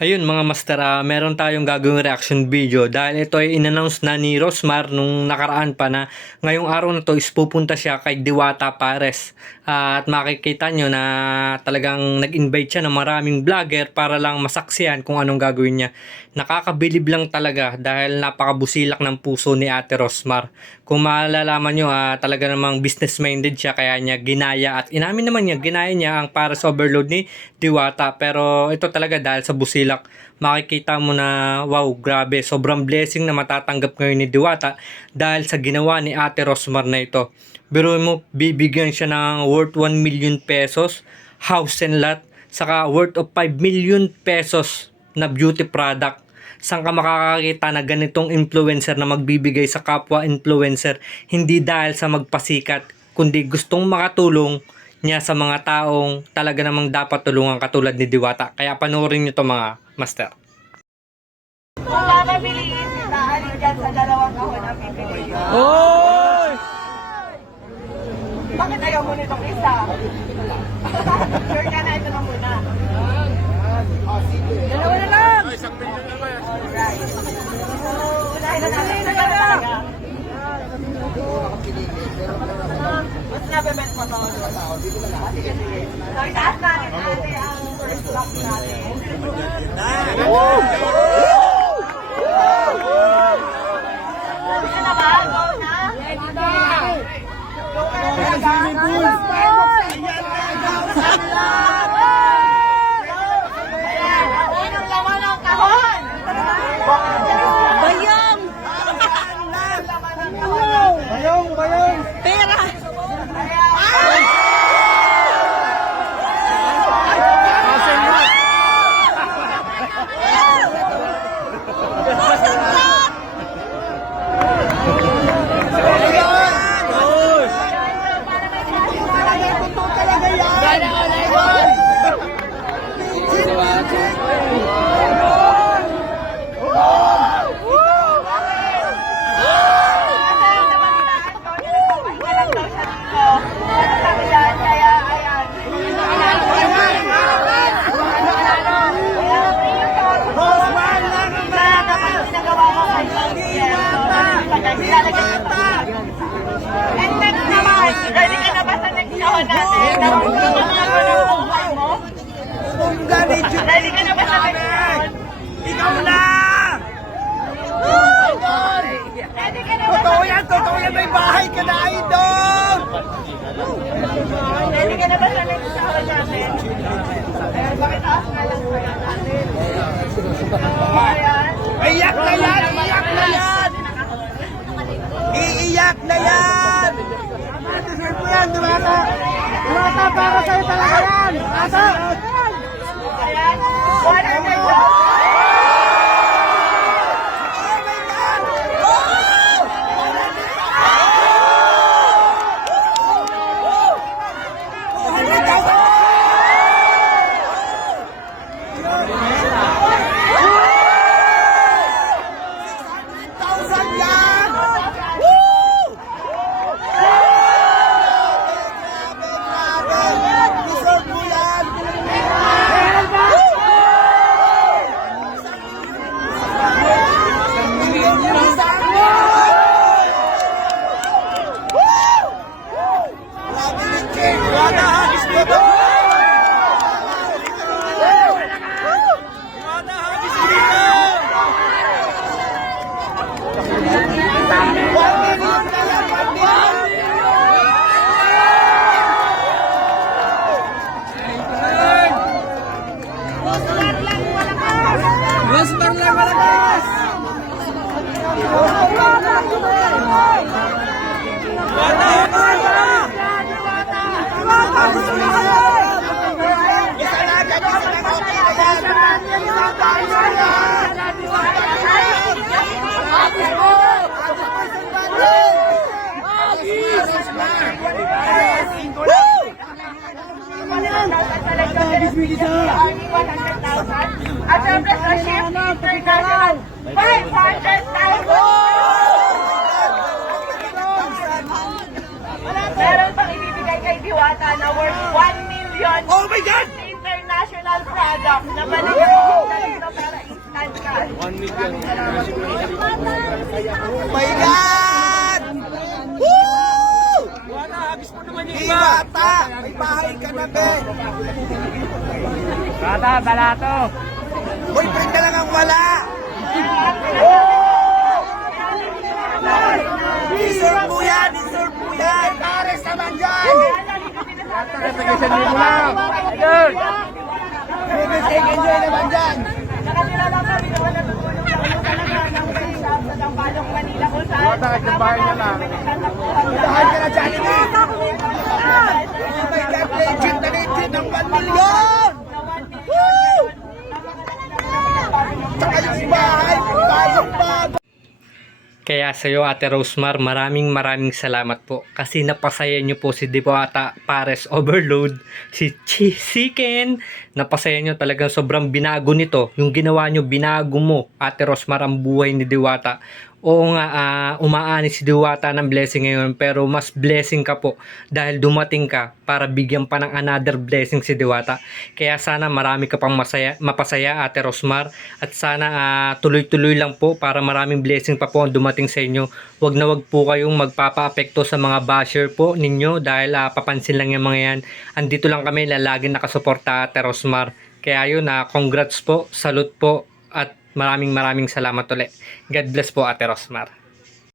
Ayun mga master, meron tayong gagawing reaction video dahil ito ay in-announce na ni Rosmar nung nakaraan pa na ngayong araw na to is pupunta siya kay Diwata Pares. At makikita nyo na talagang nag-invite siya ng maraming vlogger para lang masaksihan kung anong gagawin niya. Nakakabilib lang talaga dahil napakabusilak ng puso ni Ate Rosmar. Kung malalaman nyo, talaga namang business minded siya kaya niya ginaya at inamin naman niya, ginaya niya ang Pares Overload ni Diwata. Pero ito talaga dahil sa busilak, makikita mo na wow, grabe, sobrang blessing na matatanggap ngayon ni Diwata dahil sa ginawa ni Ate Rosmar na ito. Pero mo, bibigyan siya ng worth 1 million pesos, house and lot, saka worth of 5 million pesos na beauty product. Saan ka makakakita na ganitong influencer na magbibigay sa kapwa influencer, hindi dahil sa magpasikat, kundi gustong makatulong niya sa mga taong talaga namang dapat tulungan katulad ni Diwata. Kaya panoorin nyo to mga master. Kung papabiliin, naalin dyan sa dalawang kahon ang pipiliin. Oy! Bakit ayaw mo nitong isa? Sure ka na, ito na muna. Dalawa na lang! Alright. Unahin na natin. Ito na talaga. Mas nabibent mo to? Sige, sige. So, itaas natin ate ang first block natin. Ready ka na ba? Go na? Ready na! Go ka na talaga? Ayan, ang unang laman ng kahon! Bayong! Ang laman ng kahon natin. Bayong! Pera! Ayan. And next naman, ready ka na ba sa next kahon natin? Ready ka na ba sa next kahon? Ikaw na! Ready ka na ba sa Totoo next yan! kahon? Totoo yan! May bahay ka na, idol! Ready ka na ba sa next kahon natin? Ayan, pakitaas na lang sa'yo natin. Ayan. Iyak na yan! Iyak na yan! Iiyak na yan! Deserve mo yan, Diwata! Diwata, para sa'yo talaga yan! Asa? Ayan. 100 Rosmar lang malakas! At syempre sa Shift International, 500,000! Meron pang ibibigay kay Diwata na worth 1 million Oh my God! international product na balik Diwata, balato. Boyfriend ka lang ang wala! Deserve mo yan! Deserve mo yan! Pares naman dyan! Replication mo lang. Idol. Biggest enjoy naman dyan! Nakatira lang kami, wala natutulog lang yung talaga ng workshop sa Dampalong, Manila kung saan. Diwata, kahit bahay niya na. Lahat ka na dyan! Oh my God! Legit na legit! Ang 1 million! Woo! Tsaka yung bahay! Bagong-bago! Kaya sa iyo, Ate Rosemar, maraming salamat po kasi napasaya niyo po si Diwata Pares Overload, si Chicken. Napasaya niyo, talagang sobrang binago nito. Yung ginawa niyo, binago mo, Ate Rosemar, ang buhay ni Diwata. Oo nga, umaani si Diwata ng blessing ngayon, pero mas blessing ka po dahil dumating ka para bigyan pa ng another blessing si Diwata. Kaya sana marami ka pang mapasaya, Ate Rosemar, at sana tuloy-tuloy lang po para maraming blessing pa po ang dumating sa inyo. Wag na wag po kayong magpapa-apekto sa mga basher po ninyo dahil papansin lang yung mga yan. Andito lang kami, laging nakasuporta, Ate Rosemar. Kaya yun, congrats po, salute po, at maraming salamat ulit. God bless po, Ate Rosemar.